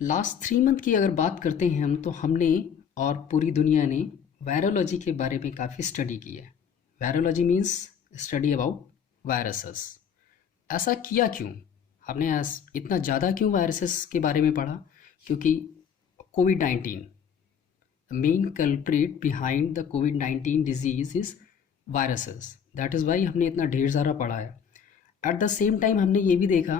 Last 3 month की अगर बात करते हैं हम तो हमने और पूरी दुनिया ने वायरोलॉजी के बारे में काफ़ी स्टडी की है। Virology means study about viruses. ऐसा किया क्यों? हमने इतना ज़्यादा क्यों वायरसेस के बारे में पढ़ा? क्योंकि कोविड-19, मेन कल्प्रिट बिहाइंड द कोविड-19 disease is viruses. That is why हमने इतना ढेर सारा पढ़ा है। एट द सेम टाइम हमने ये भी देखा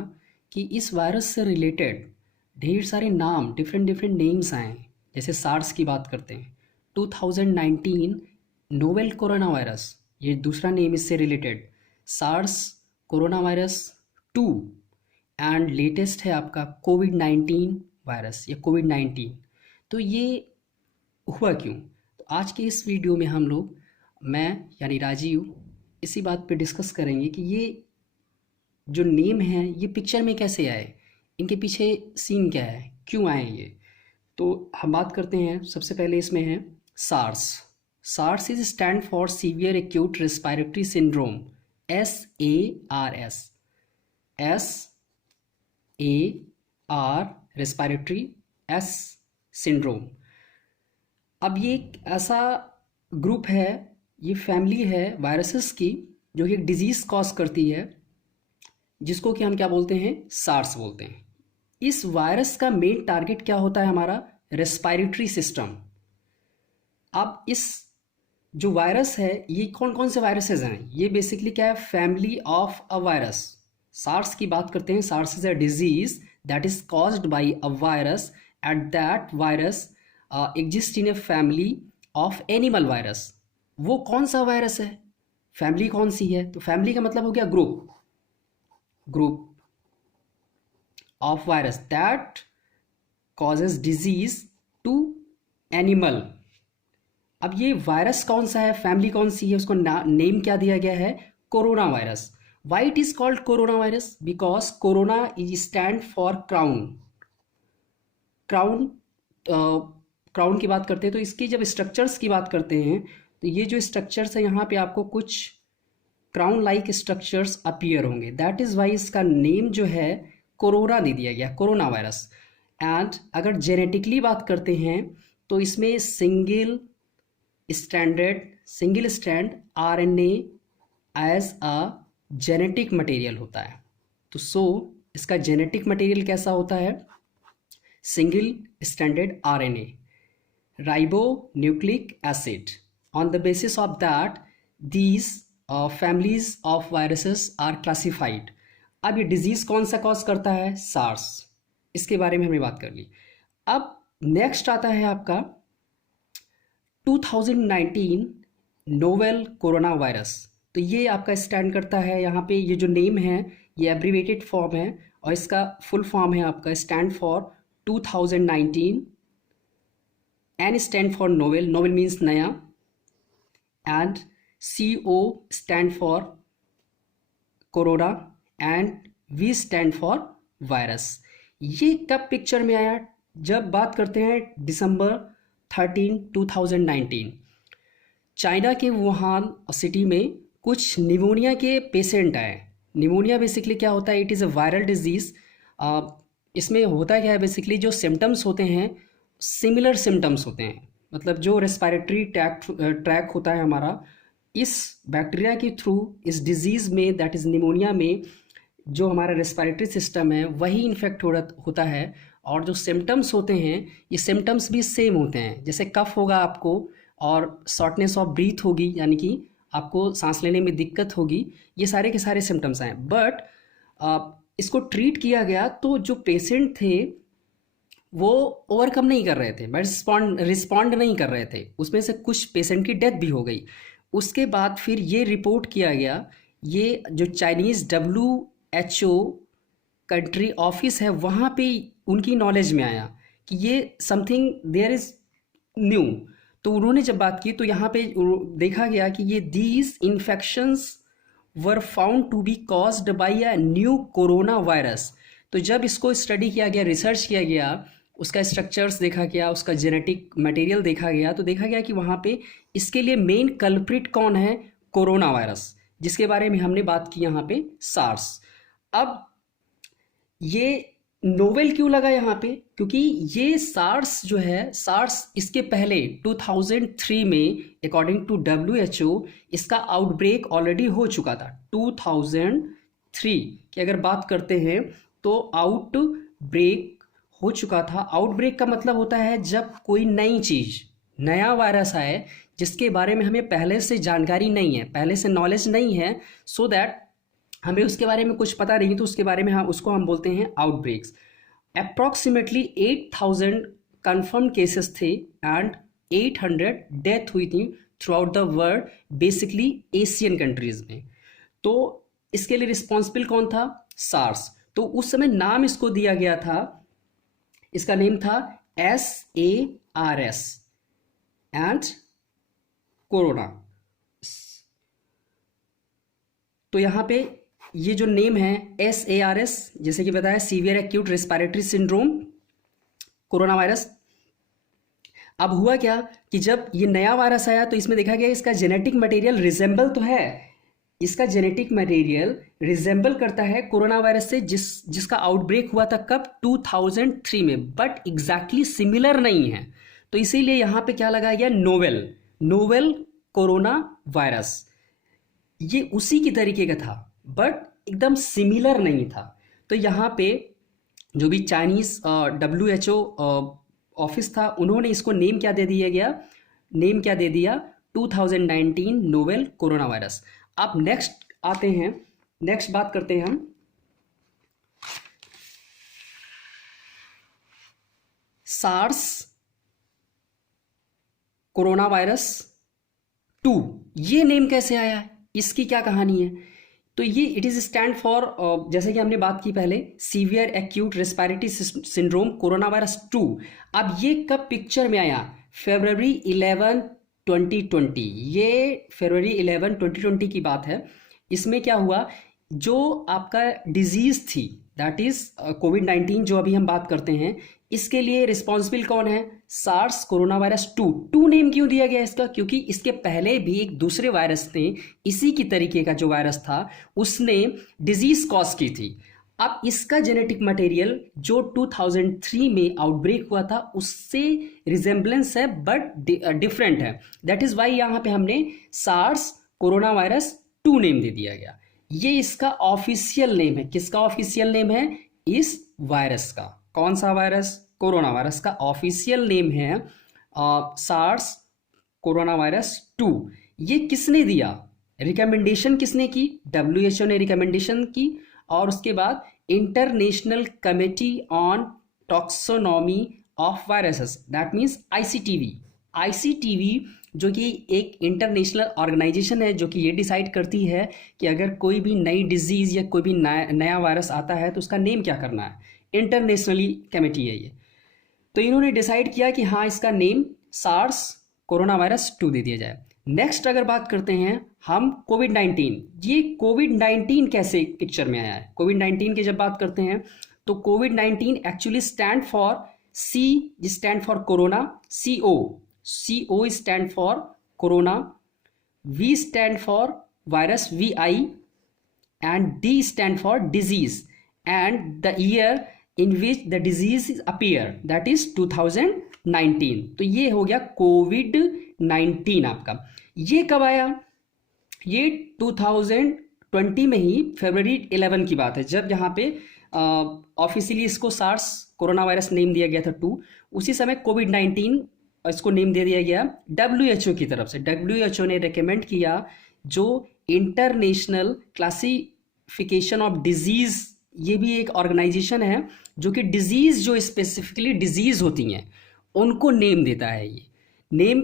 कि इस वायरस से रिलेटेड ढेर सारे नाम, डिफरेंट डिफरेंट नेम्स आए हैं। जैसे सार्स की बात करते हैं, 2019 नोवेल कोरोना वायरस, ये दूसरा नेम इससे related, SARS corona virus 2, and latest है आपका कोविड-19 वायरस या कोविड-19। तो ये हुआ क्यों? तो आज के इस वीडियो में हम लोग, मैं यानी राजीव, इसी बात पे डिस्कस करेंगे कि ये जो नेम है ये पिक्चर में कैसे आए, इनके पीछे सीन क्या है, क्यों आए ये। तो हम बात करते हैं, सबसे पहले इसमें है SARS. SARS is stand for severe acute respiratory syndrome, SARS, SAR respiratory, S syndrome. अब ये एक ऐसा ग्रुप है, ये फैमिली है वायरसेस की जो कि एक डिजीज़ कॉज करती है, जिसको कि हम क्या बोलते हैं, सार्स बोलते हैं। इस वायरस का मेन टारगेट क्या होता है, हमारा रेस्पिरेटरी सिस्टम। अब इस जो वायरस है, ये कौन कौन से वायरसेस हैं, ये बेसिकली क्या है, family of a virus. SARS की बात करते हैं, SARS is a disease that is caused by a virus at that virus exist in a family of animal virus. वो कौन सा वायरस है, फैमिली कौन सी है? तो फैमिली का मतलब हो गया group of virus that causes disease to animal। अब ये वायरस कौन सा है, फैमिली कौन सी है, उसको नेम क्या दिया गया है, corona virus. Why it is called corona virus? Because corona is stand for crown. Crown crown की बात करते हैं तो इसकी जब स्ट्रक्चर्स की बात करते हैं तो ये जो स्ट्रक्चर्स है, यहाँ पे आपको कुछ क्राउन लाइक स्ट्रक्चर्स अपीयर होंगे। दैट इज वाई इसका नेम जो है कोरोना दे दिया गया, कोरोना वायरस। एंड अगर जेनेटिकली बात करते हैं तो इसमें single strand RNA as a genetic material होता है। तो इसका जेनेटिक मटेरियल कैसा होता है, single stranded RNA, ribonucleic acid. On the basis of that these families of viruses are classified. अब ये डिजीज़ कौन सा कॉज करता है, सार्स, इसके बारे में हमने बात कर ली। अब नेक्स्ट आता है आपका 2019 नोवेल कोरोना वायरस। तो ये आपका स्टैंड करता है, यहाँ पे ये जो नेम है ये एब्रीवेटेड फॉर्म है और इसका फुल फॉर्म है आपका stand for 2019। N stand for novel, novel means नया, and CO stand for corona and V stand for virus. ये कब पिक्चर में आया? जब बात करते हैं December 13, 2019, चाइना के वुहान सिटी में कुछ निमोनिया के पेशेंट आए। निमोनिया बेसिकली क्या होता है, it is a viral disease. इसमें होता क्या है, बेसिकली जो सिम्टम्स होते हैं सिमिलर सिम्टम्स होते हैं, मतलब जो रेस्पिरेटरी ट्रैक होता है हमारा, इस बैक्टीरिया के थ्रू इस डिजीज़ में, दैट इज़ निमोनिया में, जो हमारा रेस्पिरेटरी सिस्टम है वही इन्फेक्ट होता है। और जो सिम्टम्स होते हैं ये सिम्टम्स भी सेम होते हैं, जैसे कफ होगा आपको और शॉर्टनेस ऑफ ब्रीथ होगी, यानी कि आपको सांस लेने में दिक्कत होगी, ये सारे के सारे सिम्टम्स हैं। बट इसको ट्रीट किया गया तो जो पेशेंट थे वो ओवरकम नहीं कर रहे थे, रिस्पॉन्ड नहीं कर रहे थे, उसमें से कुछ पेशेंट की डेथ भी हो गई। उसके बाद फिर ये रिपोर्ट किया गया, ये जो चाइनीज़ WHO कंट्री ऑफिस है वहाँ पे उनकी नॉलेज में आया कि ये समथिंग देयर इज़ न्यू। तो उन्होंने जब बात की तो यहाँ पे देखा गया कि ये these infections were found to be caused by a new corona virus. तो जब इसको स्टडी किया गया, रिसर्च किया गया, उसका स्ट्रक्चर्स देखा गया, उसका जेनेटिक मटेरियल देखा गया, तो देखा गया कि वहाँ पे इसके लिए मेन कल्प्रिट कौन है, कोरोना वायरस, जिसके बारे में हमने बात की यहाँ पे, सार्स। अब ये नोवेल क्यों लगा यहाँ पे, क्योंकि ये सार्स जो है, सार्स इसके पहले 2003 में अकॉर्डिंग टू डब्ल्यू इसका आउटब्रेक ऑलरेडी हो चुका था। 2003 की अगर बात करते हैं तो आउटब्रेक हो चुका था। आउटब्रेक का मतलब होता है जब कोई नई चीज़, नया वायरस आए जिसके बारे में हमें पहले से जानकारी नहीं है, पहले से नॉलेज नहीं है, सो दैट हमें उसके बारे में कुछ पता नहीं, तो उसके बारे में हम बोलते हैं आउटब्रेक्स। अप्रॉक्सीमेटली 8000 कंफर्म केसेस थे एंड 800 डेथ हुई थी through out the world, basically Asian countries में। तो इसके लिए रिस्पॉन्सिबल कौन था? सार्स। तो उस समय नाम इसको दिया गया था, इसका नेम था SARS एंड कोरोना। तो यहाँ पे ये जो नेम है SARS, जैसे कि बताया, severe acute respiratory syndrome corona virus. अब हुआ क्या कि जब ये नया वायरस आया तो इसमें देखा गया इसका जेनेटिक मटेरियल रिजेंबल तो है, इसका जेनेटिक मटेरियल रिजेंबल करता है कोरोना वायरस से, जिसका आउटब्रेक हुआ था कब? 2003 में, बट एग्जैक्टली सिमिलर नहीं है। तो इसीलिए यहाँ पे क्या लगाया गया? Novel corona virus. ये उसी की तरीके का था बट एकदम सिमिलर नहीं था। तो यहाँ पे जो भी चाइनीज़ WHO ऑफिस था, उन्होंने इसको नेम क्या दे दिया गया? नेम क्या दे दिया? 2019 नोवेल कोरोना वायरस। अब नेक्स्ट आते हैं, नेक्स्ट बात करते हैं हम सार्स कोरोना वायरस 2। ये नेम कैसे आया है, इसकी क्या कहानी है? तो ये इट इज़ स्टैंड फॉर, जैसे कि हमने बात की पहले, severe acute respiratory syndrome corona virus 2। अब ये कब पिक्चर में आया? February 11, 2020। ये February 11, 2020 की बात है। इसमें क्या हुआ, जो आपका डिजीज़ थी दैट इज़ कोविड-19 जो अभी हम बात करते हैं, इसके लिए रिस्पॉन्सिबल कौन है? सार्स कोरोना वायरस 2 नेम क्यों दिया गया इसका? क्योंकि इसके पहले भी एक दूसरे वायरस ने, इसी की तरीके का जो वायरस था, उसने डिजीज कॉज की थी। अब इसका जेनेटिक मटेरियल जो 2003 में आउटब्रेक हुआ था उससे रिजेंबलेंस है बट डिफरेंट है। दैट इज वाई यहाँ पे हमने सार्स कोरोना वायरस 2 नेम दे दिया गया। ये इसका ऑफिशियल नेम है। किसका ऑफिशियल नेम है? इस वायरस का। कौन सा वायरस? कोरोना वायरस का ऑफिशियल नेम है सार्स कोरोना वायरस 2। ये किसने दिया? रिकमेंडेशन किसने की? WHO ने रिकमेंडेशन की, और उसके बाद international committee on taxonomy of viruses, that means ICTV, जो कि एक इंटरनेशनल ऑर्गेनाइजेशन है जो कि ये डिसाइड करती है कि अगर कोई भी नई डिजीज़ या कोई भी नया वायरस आता है तो उसका नेम क्या करना है। इंटरनेशनली कमेटी है ये। तो इन्होंने डिसाइड किया कि हाँ, इसका नेम सार्स कोरोना वायरस 2 दे दिया जाए। नेक्स्ट अगर बात करते हैं हम कोविड-19। ये कोविड-19 कैसे पिक्चर में आया है? कोविड-19 की जब बात करते हैं तो कोविड-19 actually stand for C stand for corona, CO stand for corona, V stand for virus VI, and D stand for disease, and the year in which the disease appear, that is 2019। तो ये हो गया कोविड-19 आपका। ये कब आया? ये 2020 में ही, February 11 की बात है, जब यहाँ पे ऑफिशियली इसको सार्स कोरोना वायरस नेम दिया गया था 2। उसी समय कोविड-19 इसको नेम दे दिया गया WHO की तरफ से। WHO ने रिकमेंड किया, जो इंटरनेशनल क्लासिफिकेशन ऑफ डिजीज़, ये भी एक ऑर्गेनाइजेशन है जो कि डिजीज़, जो स्पेसिफिकली डिजीज़ होती हैं, उनको नेम देता है। ये नेम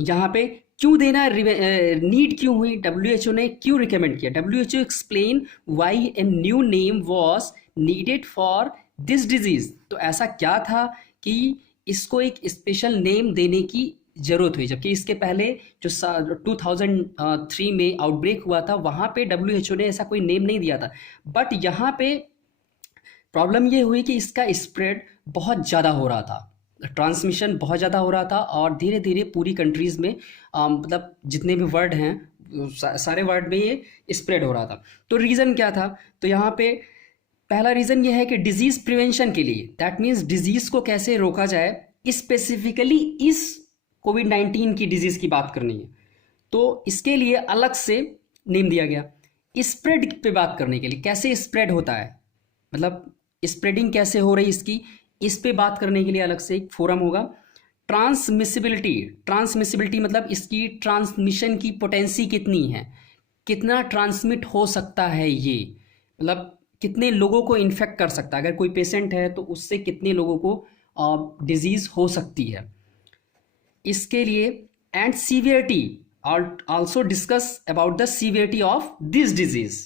यहाँ पे क्यों देना, नीड क्यों हुई, WHO ने क्यों रिकमेंड किया? WHO explain why a new name was needed for this disease. तो ऐसा क्या था कि इसको एक स्पेशल नेम देने की ज़रूरत हुई, जबकि इसके पहले जो 2003 में आउटब्रेक हुआ था वहाँ पे WHO ने ऐसा कोई नेम नहीं दिया था। बट यहाँ पे प्रॉब्लम ये हुई कि इसका स्प्रेड बहुत ज़्यादा हो रहा था, ट्रांसमिशन बहुत ज़्यादा हो रहा था, और धीरे धीरे पूरी कंट्रीज़ में मतलब जितने भी वर्ड हैं सारे वर्ड में ये स्प्रेड हो रहा था। तो रीज़न क्या था? तो यहाँ पे पहला रीज़न ये है कि डिजीज़ प्रिवेंशन के लिए, दैट मीन्स डिजीज़ को कैसे रोका जाए, स्पेसिफिकली इस कोविड-19 की डिजीज़ की बात करनी है, तो इसके लिए अलग से नेम दिया गया। स्प्रेड पे बात करने के लिए, कैसे स्प्रेड होता है, मतलब स्प्रेडिंग कैसे हो रही इसकी, इस पे बात करने के लिए अलग से एक फोरम होगा। ट्रांसमिसिबिलिटी मतलब इसकी ट्रांसमिशन की पोटेंसी कितनी है, कितना ट्रांसमिट हो सकता है ये, मतलब कितने लोगों को इन्फेक्ट कर सकता है, अगर कोई पेशेंट है तो उससे कितने लोगों को डिजीज़ हो सकती है, इसके लिए। And severity, also discuss about the severity of this disease.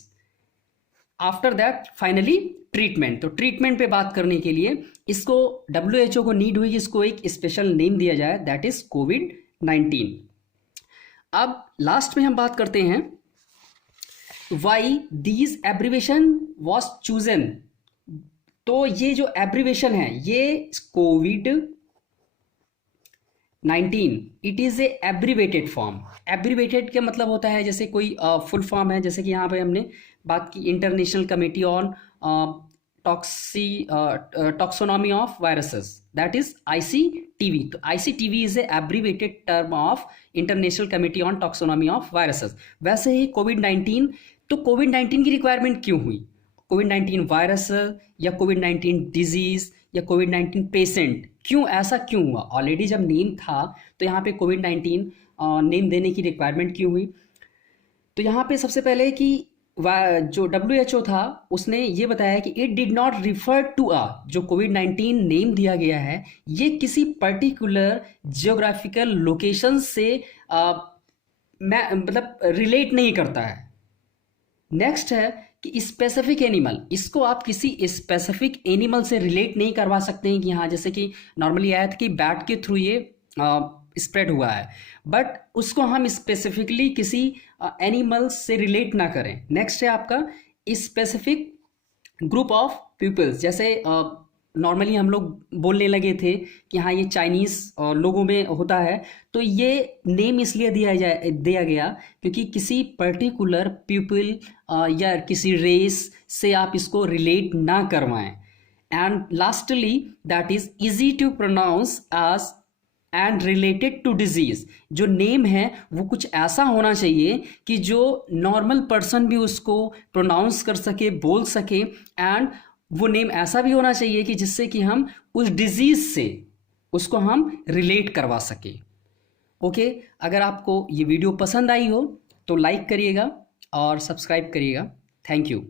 After that finally treatment, तो ट्रीटमेंट पे बात करने के लिए इसको WHO को नीड हुई, इसको एक स्पेशल नेम दिया जाए, दैट इज कोविड-19। अब लास्ट में हम बात करते हैं why these abbreviation was chosen. तो ये जो एब्रीवेशन है ये कोविड-19 it is a abbreviated form. Abbreviated का मतलब होता है जैसे कोई फुल फॉर्म है, जैसे कि यहाँ पे हमने बात की international committee on taxonomy of viruses, that is ICTV। तो ICTV is a abbreviated term of international committee on taxonomy of viruses. वैसे ही कोविड-19, तो कोविड-19 की रिक्वायरमेंट क्यों हुई, कोविड-19 वायरस या कोविड-19 डिजीज या कोविड-19 पेशेंट, क्यों ऐसा क्यों हुआ, ऑलरेडी जब नेम था तो यहाँ पे कोविड-19 नेम देने की रिक्वायरमेंट क्यों हुई। तो यहाँ पे सबसे पहले कि जो WHO था उसने ये बताया कि it did not refer to जो कोविड-19 नेम दिया गया है ये किसी पर्टिकुलर जियोग्राफिकल लोकेशन से मतलब रिलेट नहीं करता है। नेक्स्ट है कि स्पेसिफिक एनिमल, इसको आप किसी स्पेसिफिक एनिमल से रिलेट नहीं करवा सकते हैं कि हाँ जैसे कि नॉर्मली आया था कि बैट के थ्रू ये स्प्रेड हुआ है, बट उसको हम स्पेसिफिकली किसी एनिमल से रिलेट ना करें। नेक्स्ट है आपका स्पेसिफिक ग्रुप ऑफ पीपल्स, जैसे नॉर्मली हम लोग बोलने लगे थे कि हाँ ये चाइनीज़ लोगों में होता है, तो ये नेम इसलिए दिया गया क्योंकि किसी पर्टिकुलर पीपल या किसी रेस से आप इसको रिलेट ना करवाएं। And lastly that is easy to pronounce as and related to disease. जो नेम है वो कुछ ऐसा होना चाहिए कि जो नॉर्मल पर्सन भी उसको प्रोनाउंस कर सके, बोल सके, एंड वो नेम ऐसा भी होना चाहिए कि जिससे कि हम उस डिजीज से उसको हम रिलेट करवा सके। ओके, अगर आपको ये वीडियो पसंद आई हो तो लाइक करिएगा और सब्सक्राइब करिएगा। Thank you.